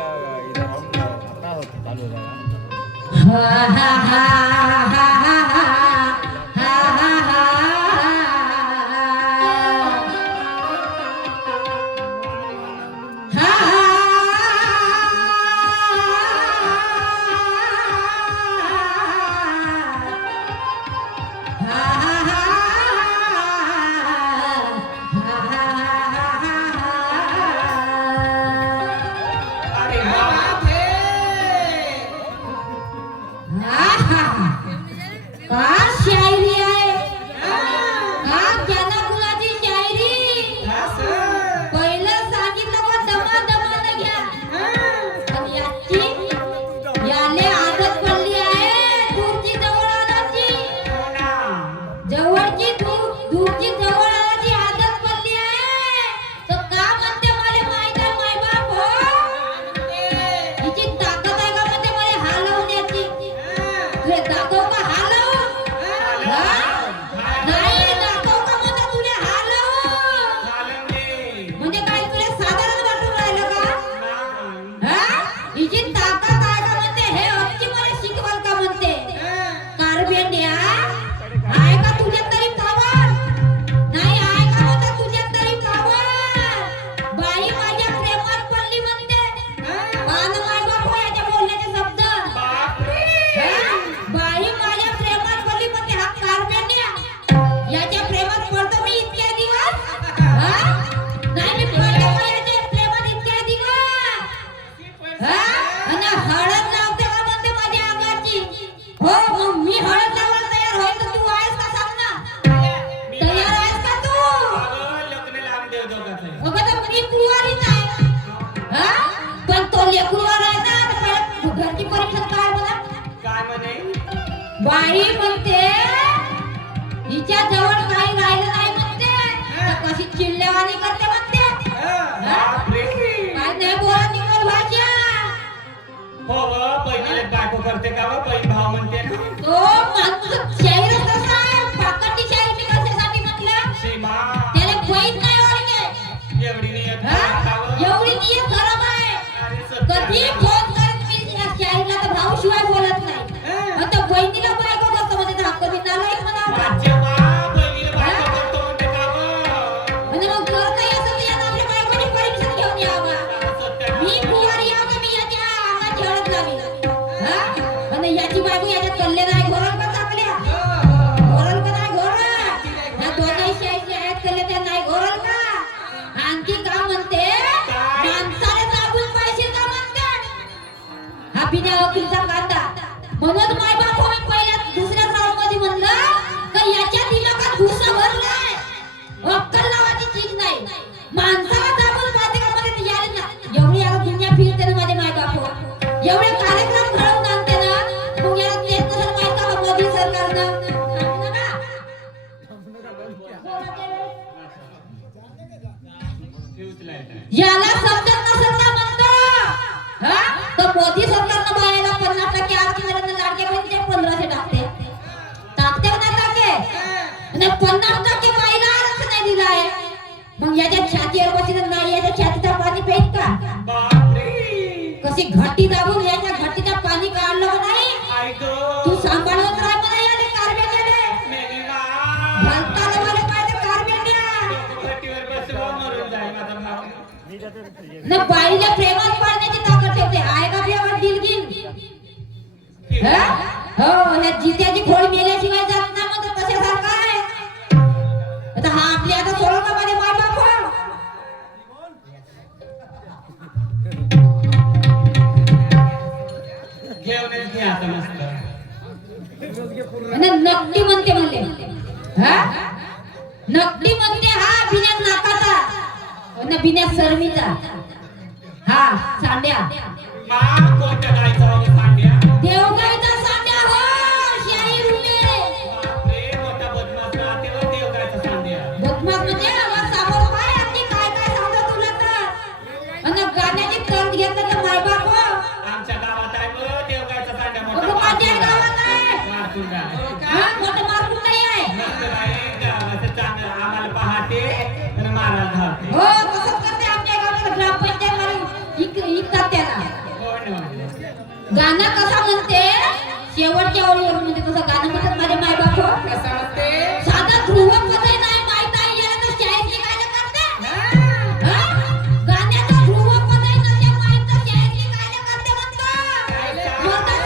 इधर राउंड अपना होता चालू हो जाएगा। हा हा हा हा हा हा हा हा बाई म्हणते हिच्या जवळ काही राहिलं नाही म्हणते, कशी चिल्लेवाणी करते म्हणते. काय नाही बोलत निघाल भाषा. हो पहिली बायको करते का पहिली भाव म्हणते ना. तो माणूस शाहीर कसा आहे, पाकटी शाहीर मी कशासाठी म्हटलं सीमा त्याला पैस नाही वाटते. एवढी नियत एवढी नियत खराब आहे. कधी फोन करत मी शाहीरला तर भाऊ शिवाय बोलत नाही. आता बहिणीला बायको करतो म्हणजे हक्क दिनाला एक म्हणावं. बहिणीला बायको करतो म्हणते का म्हणजे मग घर काही असं तर यानं आपल्या बायकोनी परमिशन घेऊन यावं. मी कुवारी यावं का मी याच्या अंगाची हळद लावी. आणि याची बायको याच्यात कल्ले नाही घोरल का चांगल्या घोरल का नाही घोरल. या दोन्ही शाहीची आहेत कल्ले त्या नाही घोरल का. आणखी का म्हणते माणसाला दाबून पाहिजे का म्हणते. हा बिना वकीलचा कांदा म्हणून माय बाप होऊन पहिल्या दुसऱ्या राऊंड मध्ये म्हणलं का याच्या दिमागात घुसा भरलाय. अक्कल नावाची चीज नाही. माणसाला दाबून पाहते का मध्ये यार ना एवढी याला दुनिया फिरते ना माझे माय बाप एवढे कार्यक्रम घडवून आणते ना. मग याला तेच नसेल माहित का मोदी सरकारनं याला समजत नसेल का म्हणतो. तर मोदी सरकारनं बायाला 50% आरक्षण लाडके बहिणीचे 1500 टाकते टाकते का टाके आणि 50% बाईला आरक्षण नाही दिलं आहे. मग याच्या छातीवर बसून नाही याच्या छातीचा पाणी पेट का. कशी घट्टी दाबून याच्या घट्टीचा पाणी काढलं का नाही. तू सांभाळून राह मला याने कारबेट्याने घालताना मला पाहिजे कारबेट्या ना. बाईला प्रेमात पाडण्याची ताकद ठेवते आहे का प्रेमात दिलगिन. हो या जित्याची खोड मेल्याशिवाय जात नाही म्हणत तशासारखं आहे. आता हा आपली आता सोडव का माझे माय बाप घेऊनच घ्या आता मस्त. नकली म्हणते म्हणले नकली म्हणते हा बिना नाकाचा न बिना सरमीचा. हा सांड्या कोणत्या गायचा सांड्या देवगाईचा सांड्या हो शाहीर उले. बापरे मोठा बदमाश राहते व देवगायचा सांड्या. बदमाश म्हणजे आवाज सामोर काय आणखी काय काय सांगतो तुला तर. आणि गाण्याची तंट घेतलं तर माय बाप आमच्या गावात आहे व देवगायचा सांड्या अगं मोठा. माझ्या गावात आहे मारतून गाव हा मोठं मारकून नाही आहे. मस्त आहे गावाचं चांगलं आम्हाला पाहते आणि मारायला धावते. हो तसंच करते आमच्या गावात ग्रामपंचायत मध्ये इकतात त्याला. शेवटच्या ओळीवर म्हणजे तसं गाणं म्हणतात माझे माय बाप कसं म्हणते साधा ध्रुवपदही नाही माहित आहे याला तर शाळेत शिकायला करते गाण्याचं ध्रुवपदही नसे माहित तर शाळेत शिकायला करते म्हणतो मोठा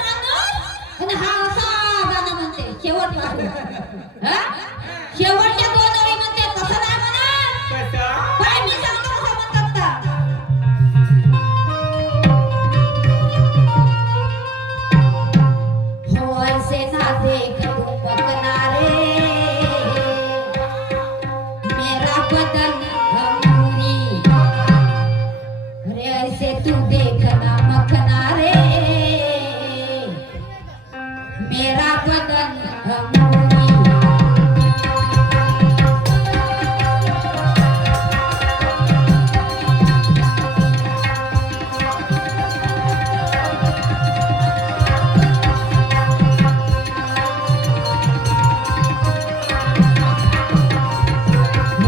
माणूस आणि हा असा गाणं म्हणते शेवटपासून शेवटच्या दोन ओळी म्हणते तसं नाही म्हणत कसं काय मी सांगतो कसं म्हणतात का हो ऐसे ना देख तू पकनारे मेरा बदन अंगूरी अरे ऐसे तू देखना मखना रे मेरा बदन अंगूरी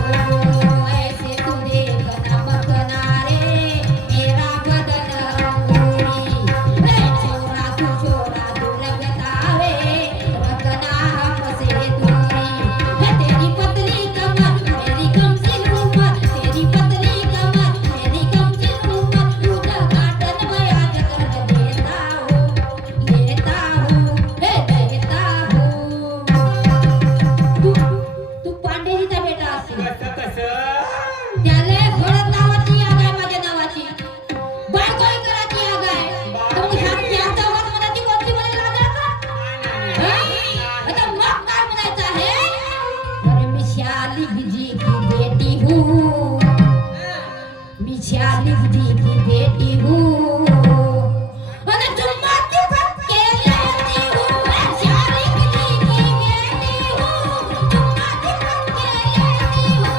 ऐसे तू देखना मखना रे मेरा बदन अंगूरी रे छोरा तू लगता रे मखना हमसे दूरी है तेरी पतली कमर मेरी कमसिन उम्र तेरी पतली कमर मेरी कमसिन उम्र तुझा घाटन मैं आज कर देता हूँ हे देता हूँ तू पांडेरीचा बेटा असेल कसं कसं त्याले हळद नावाची आग आहे माझ्या नावाची बायकोई कराची आग आहे तर मग ह्या त्याचा आवाज मनाची कोणती मला लागेल का आता मग काय म्हणायचं आहे अरे मी शालिक जी की बेटी हूँ मी शालिक जी की बेटी हूँ अरे जुम्मा की पक्के लेती हूँ मैं शालिक जी की बेटी हूँ जुम्मा की पक्के लेती हूँ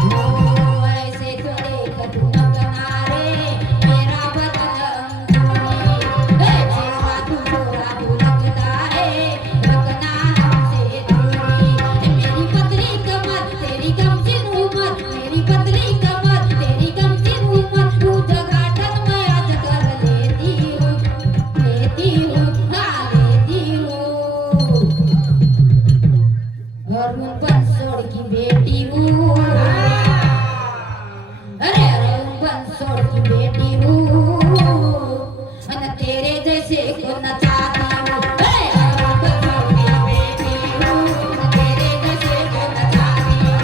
ऐसे तो देख तू मखना रे मेरा बदन अंगूरी छोरा तू लगता है रखना हमसे दूरी मेरी पतली कमर तेरी कमसिन उम्र मेरी पतली कमर तेरी कमसिन उम्र तुझा घाटन मैं आज कर लेती हूँ लेती हूँ अरुण बंसोड़ की बेटी हूँ अरे अरुण बंसोड़ की बेटी हूँ अन तेरे जैसे को न चाहती हूँ अरे अरुण बंसोड़ की बेटी हूँ अन तेरे जैसे को न चाहती हूँ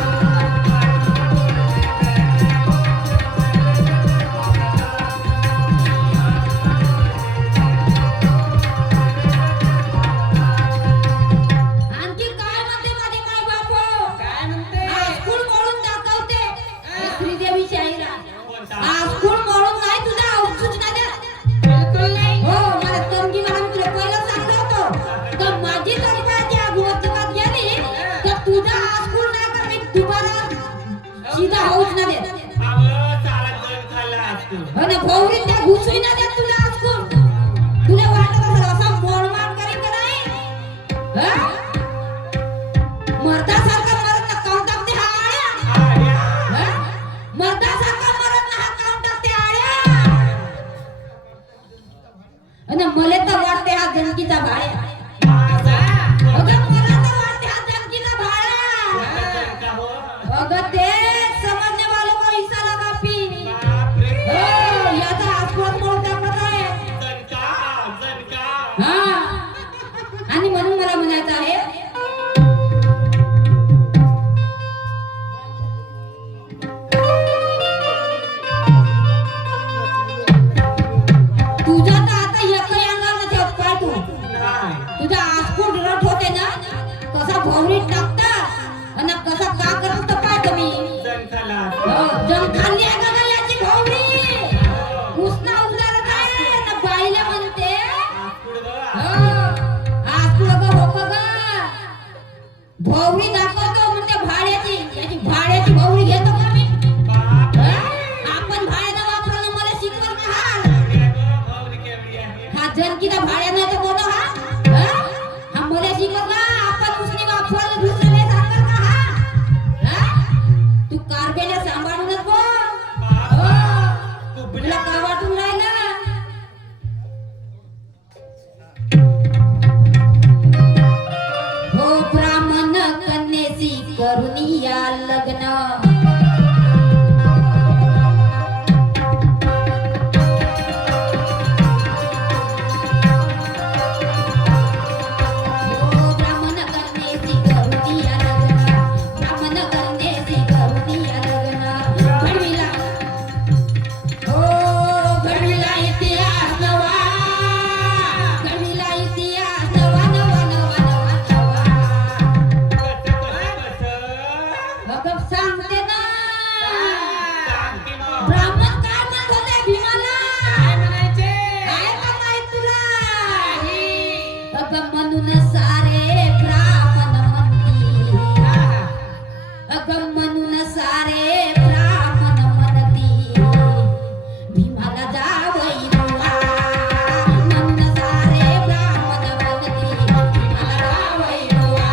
आणखी काय म्हणते माझे माय बाप काय म्हणते स्कूल म्हणून दाखवते श्रीदेवी शाहीरा कोणता स्कूल म्हणून नाही तुझ्या सूचना द्या बिलकुल नाही हो मला तंगी मॅडम तुला पहिलं सांगलं होतं तर माझी जर माझी अगोदर गेली तर तुझा स्कूल नाही का मी दुबारा सीधा होऊच ना देत अगं सारा जण खाल्ला असतो हो ना भौरी त्या घुसवी ना देत तुला स्कूल तुला वाटत असेल असा मोडमाड करीन का नाही मर्दासारखा मरत ना काउंट टाकते हा आळ्या मर्दासारखा मरत ना हा काउंट टाकते आळ्या आणि मला तर वाटते हा जनकीचा भाड्या अगं मला तर वाटते हा जनकीचा भाड्या अगं ते समजने वालों को हिस्सा लगा पी हो याचा आस्वाद मोठा पता आहे हा आणि म्हणून मला म्हणायचं आहे तुझा तर आता एकही अंगावर नाही ठेवत पाय तू तुझा आस्फोट रट होते ना कसा भवरीत टाकता आणि कसा का करत तर पाय तुम्ही जण खाल्ली आहे का याची भवरी उसना उदार काय भोवरी दाखवतो म्हणते भाड्याची, याची भाड्याची भोवरी घेतो का मी? बाप हा? आपण भाड्यानं वापरणं मला शिकवल का हा? भावरी केवढी आहे हा जनकीचा भाड्यानं तर कोण हा? हा? हा मला शिकवल का? आपण उसने वापरलं दुसऱ्याला सांगल का हा? हा? तू कारबेला सांभाळूनच बोल. हो. तुला का वाटून राहिलं? हो ब्राह्मण कन्येशी करून या लग्न. हो ब्राह्मण कन्येशी करून या लग्न. ब्राह्मण कन्येशी करून या लग्न. घडविला हो घडविला इतिहास नवा. घडविला इतिहास नवा नवा नवा नवा नवा. अगं सांगते ना. ब्राह्मण काय म्हणत होते भीमाला? काय म्हणायचं तुला? अगं म्हणून सारे ब्राह्मण म्हणती. अगं म्हणून सारे ब्राह्मण म्हणती. भीमाला जावई बुवा. म्हणून सारे ब्राह्मण म्हणती. भीमाला जावई बुवा.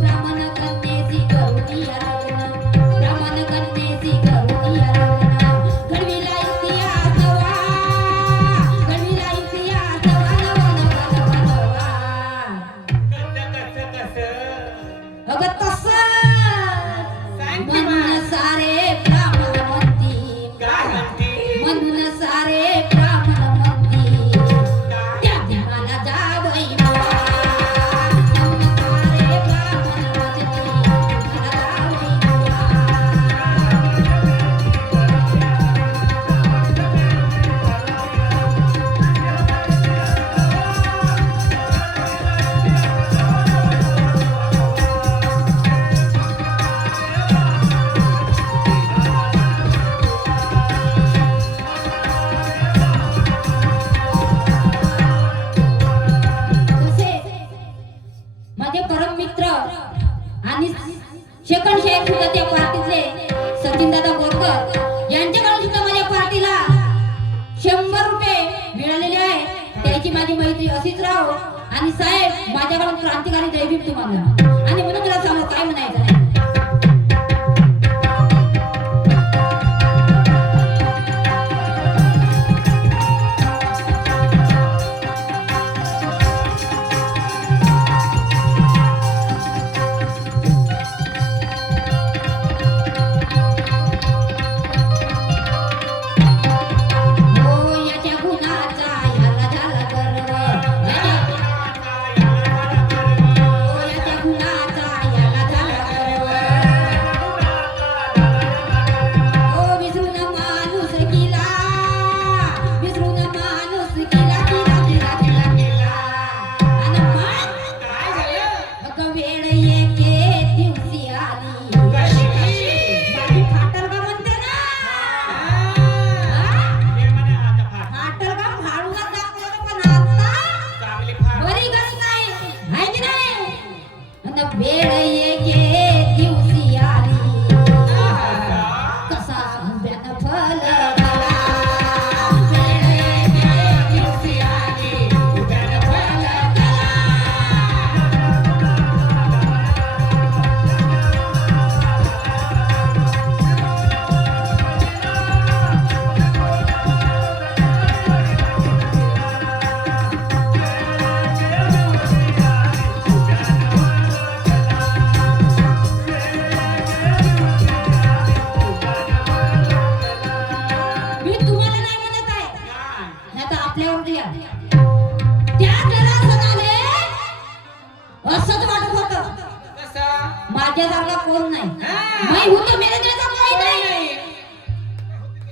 ब्राह्मण कन्येशी करून या लग्न. ब्राह्मण कन्येशी करून या लग्न. घडविला इतिहास नवा. घडविला इतिहास नवा नवा नवा नवा नवा. अगं तसं म्हणून सारे ब्राह्मण म्हणती. म्हणून सारे ब्राह्मण म्हणती. त्या भीमाला जावई बुवा. म्हणून सारे ब्राह्मण म्हणती. भीमाला जावई तसेच माझे परम मित्र आणि सेकंड शेअर सुद्धा त्या पार्टीतले सचिनदादा बोरकर यांच्याकडून सुद्धा माझ्या पार्टीला 100 रुपये मिळालेले आहे. त्याची माझी मैत्री अशीच राहो. आणि साहेब माझ्याकडून क्रांतिकारी जयभीम तुम्हाला. आणि म्हणून तुला सांगू काय म्हणायचं नाही. हो याच्या गुणाचा याला झाला गर्व. याच्या हो याच्या गुणाचा याला झाला गर्व.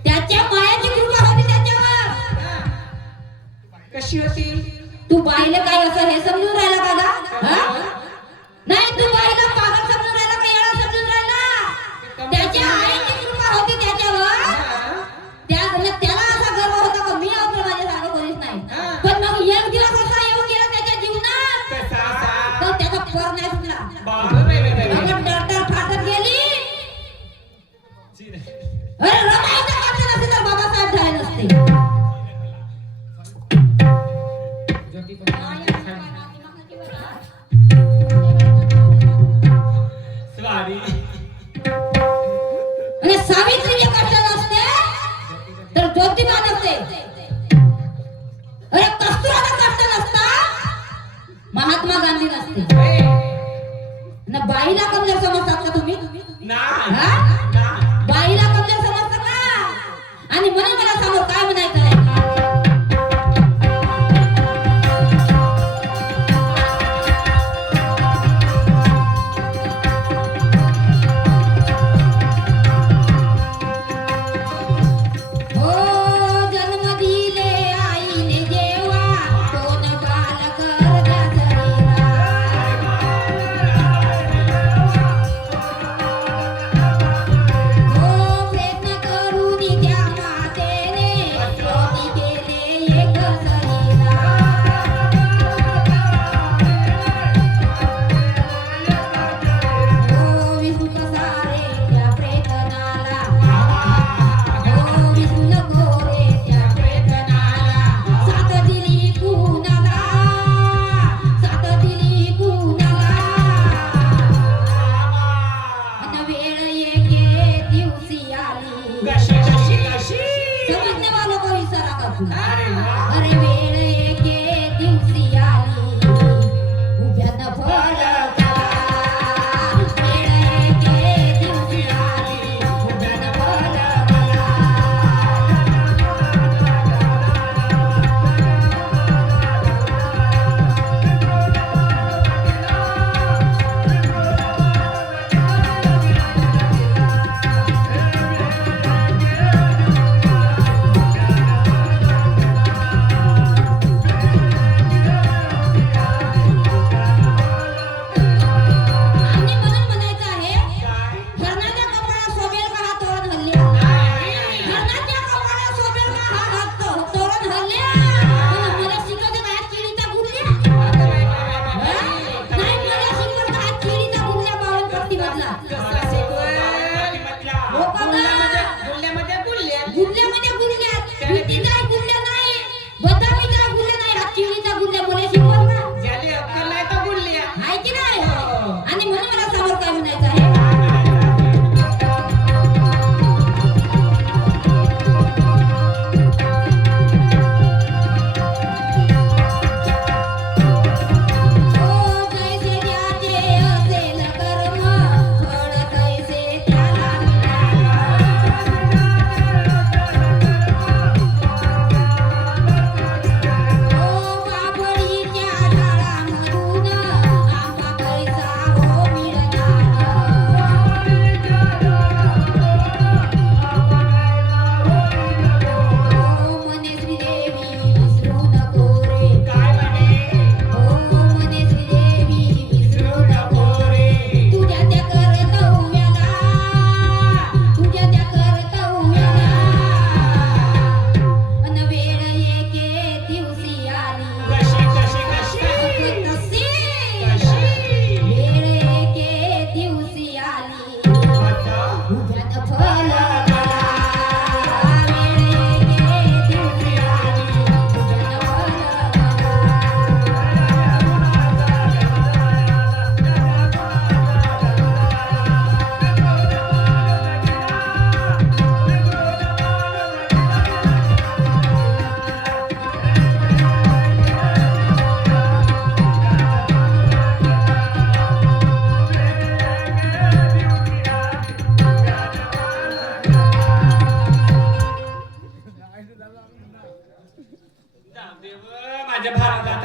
त्याच्या मायाची कृपा होती त्याच्यावर. कशी होती? तू बाईला काय असं हे समजून राहिला का गा? हा? नाही, तू बाईला पागल समजून राहिला का येडा समजून राहिला? त्याच्या आईची कृपा होती त्याच्यावर. त्याला असा गर्व होता का मी आवडलं माझ्यासारखं कोणीच नाही. पण मग एक दिवस असा येऊन गेला त्याच्या जीवनात तर त्याचा पर नाही सुटला. अगं डरडर फाटत गेली. अरे रमाईचं वाचन असते तर बाबासाहेब झाले नसते. आणि सावित्री जे कष्ट नसते तर ज्योतिबा नसते. अरे कस्तुराचा कष्ट नसता महात्मा गांधी नसते. ना बाईला कमजोर समजतात का तुम्ही? हा? बाईला कमजोर समजता का? आणि म्हणून मला समोर काय म्हणायचं आहे?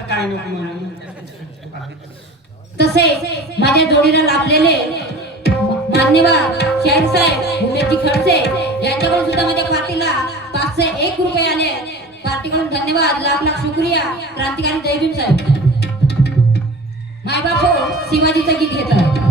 काय नको म्हणून तसे माझ्या जोडीला लाभलेले मान्यवर शाहीर साहेब उमेदजी खडसे यांच्याकडून सुद्धा माझ्या पार्टीला 501 रुपये आले. पार्टीकडून धन्यवाद, लाख लाख शुक्रिया. क्रांतिकारी जय भीम साहेब. माय बापू शिवाजीचं गीत घेतात.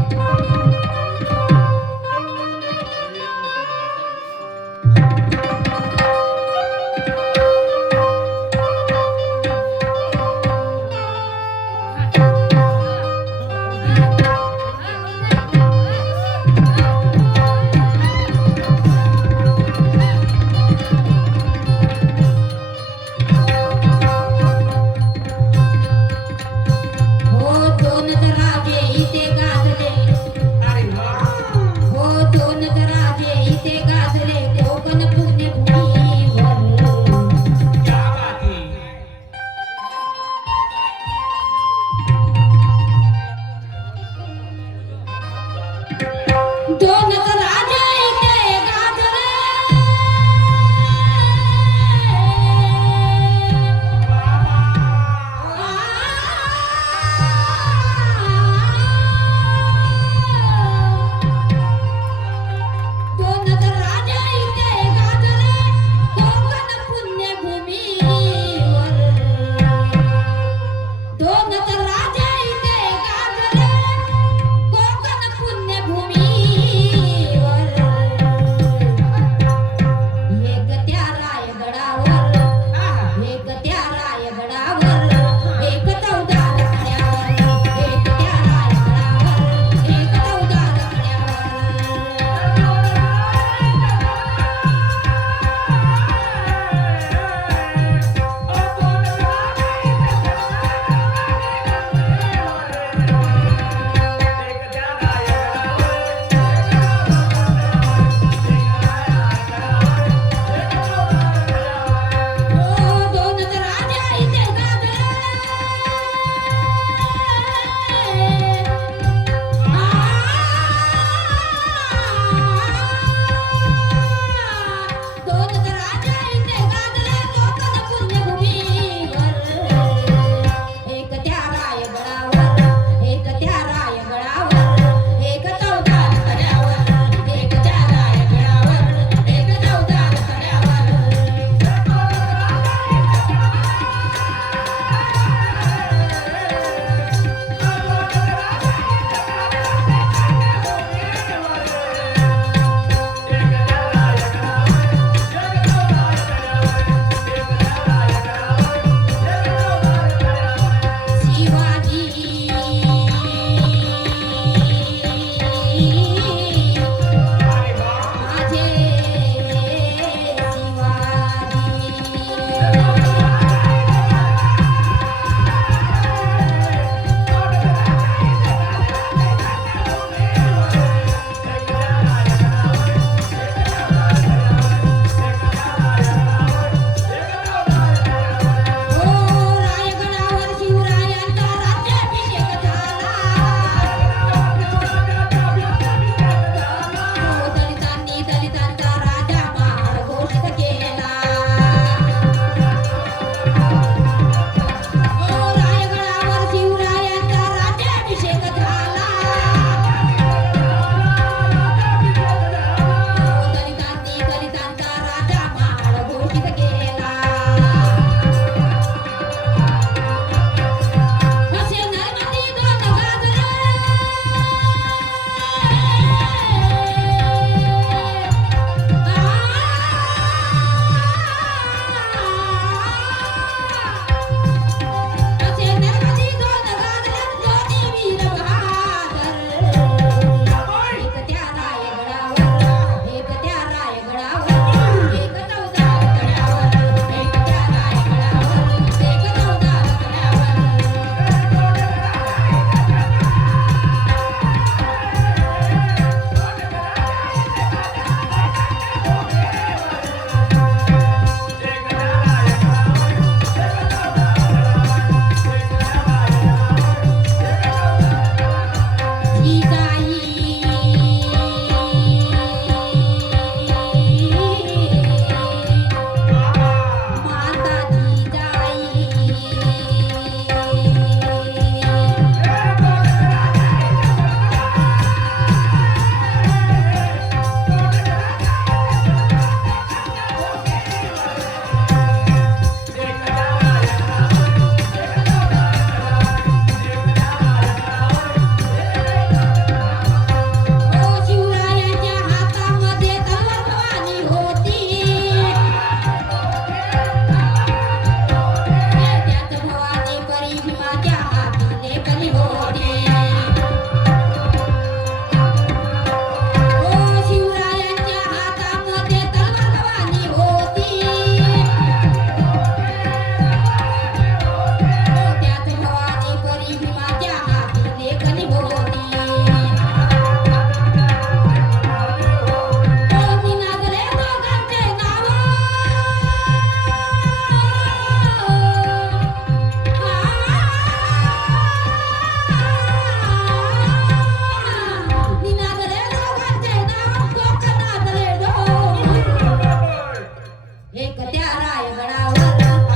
एक त्या रायगडावर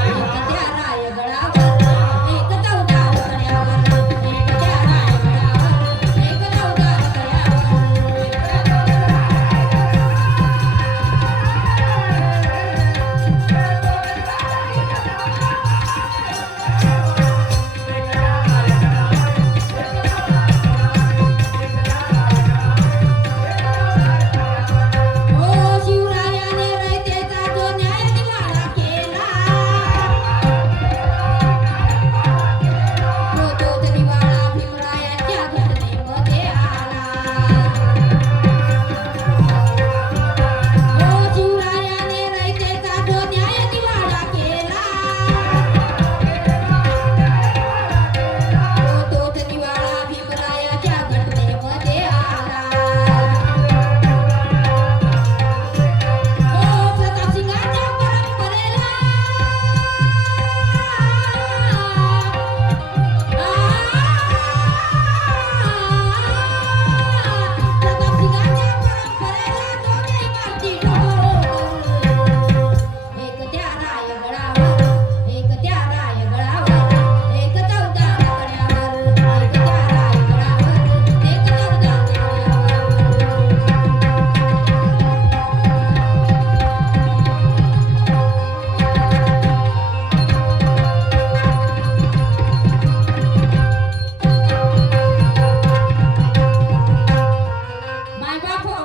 एक त्या रायगडावर एक चौदार कड्यावर एक त्या रायगडावर एक चौदार ओ शिवरायाने रयतेचा जो न्याय दिवाळा केला तोच दिवाळा भीमरायाच्या घटनेमध्ये आला ओ शिवरायाने रयतेचा जो न्याय दिवाळा केला तोच दिवाळा भीमरायाच्या घटनेमध्ये आला ओ प्रतापसिंगाच्या परंपरेला प्रतापसिंगाच्या परंपरेला दोघे मारती एक त्या रायगडावर एक त्या रायगडावर एक चौदार कड्यावर एक त्या रायगडावर एक चौदार कड्यावर मायबाप हो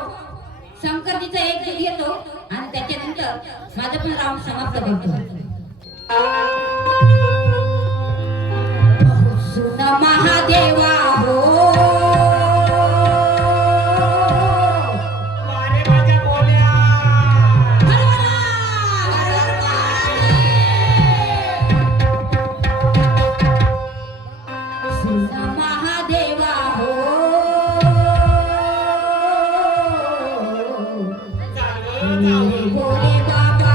शंकरजीचं एक गीत घेतो आणि त्याच्यानंतर माझं पण राऊंड समाप्त करतो सुन महादेवा हो वारे माझ्या बोल्या हरवला, हर हर महादेव. सुन महादेवा हो मेरे भोले बाबा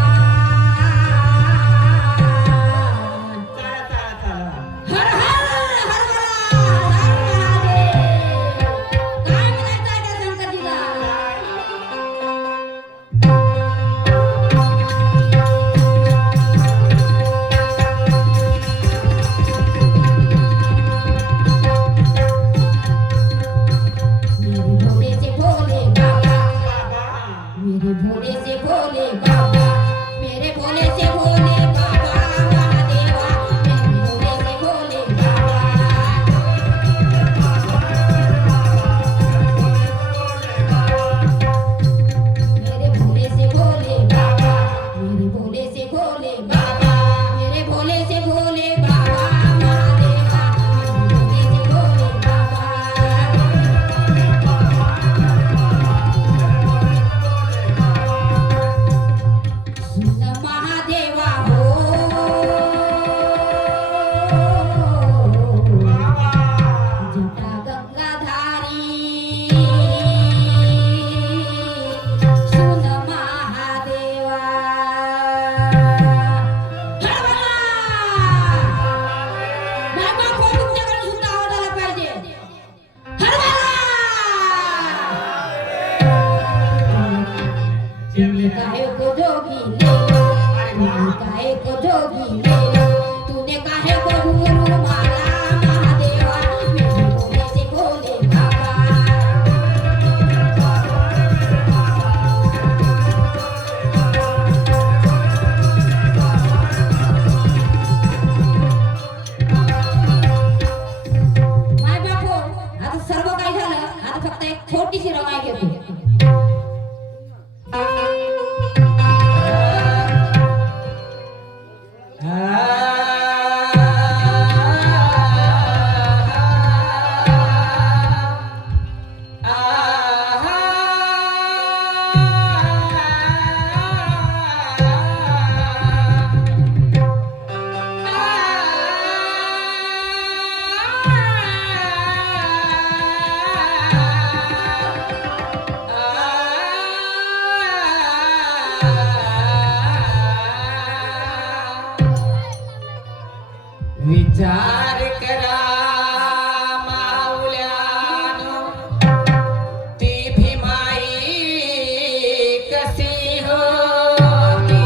चला हर हर हरवला, हर महादेव. काय म्हणायचं आहे त्या शंकरजीला? मेरे भोले से भोले बाबा बाबा मेरे भोले से भोले बाबा मेरे भोले से भोले बाबा महादेवा मेरे भोले से भोले बाबा मेरे भोले से भोले बाबा मेरे भोले से भोले बाबा मेरे भोले से भोले बाबा महादेवा मेरे भोले से भोले बाबा सुन महादेवा हो जटा गंगाधारी सुन महादेवा हरवला बाबा फोन तुमच्याकडे सुद्धा आवाज आला पाहिजे हरवला काहे को जोगी ले तूने काहे को जोगी ले तूने काहे को घुंघरू मारा महादेवा मेरे भोले से भोले बाबा माय बापो आता सर्व काय झालं आता फक्त एक छोटीशी रमाई घेतो विचार करा माऊल्यानो ती भीमाई कशी होती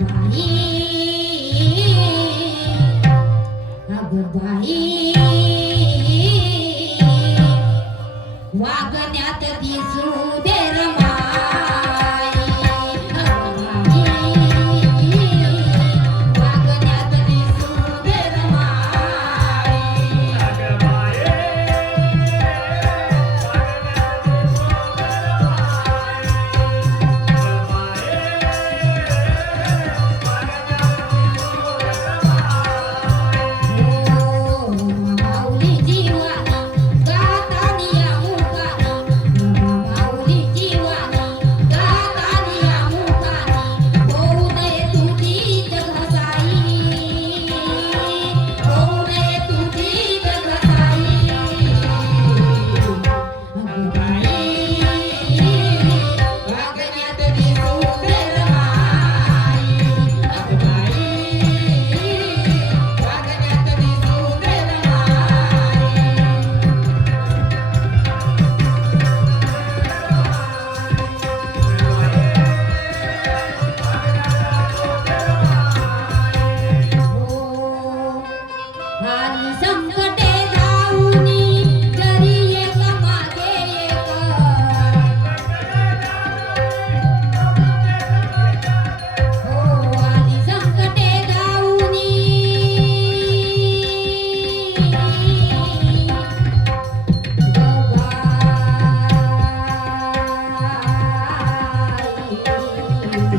बाई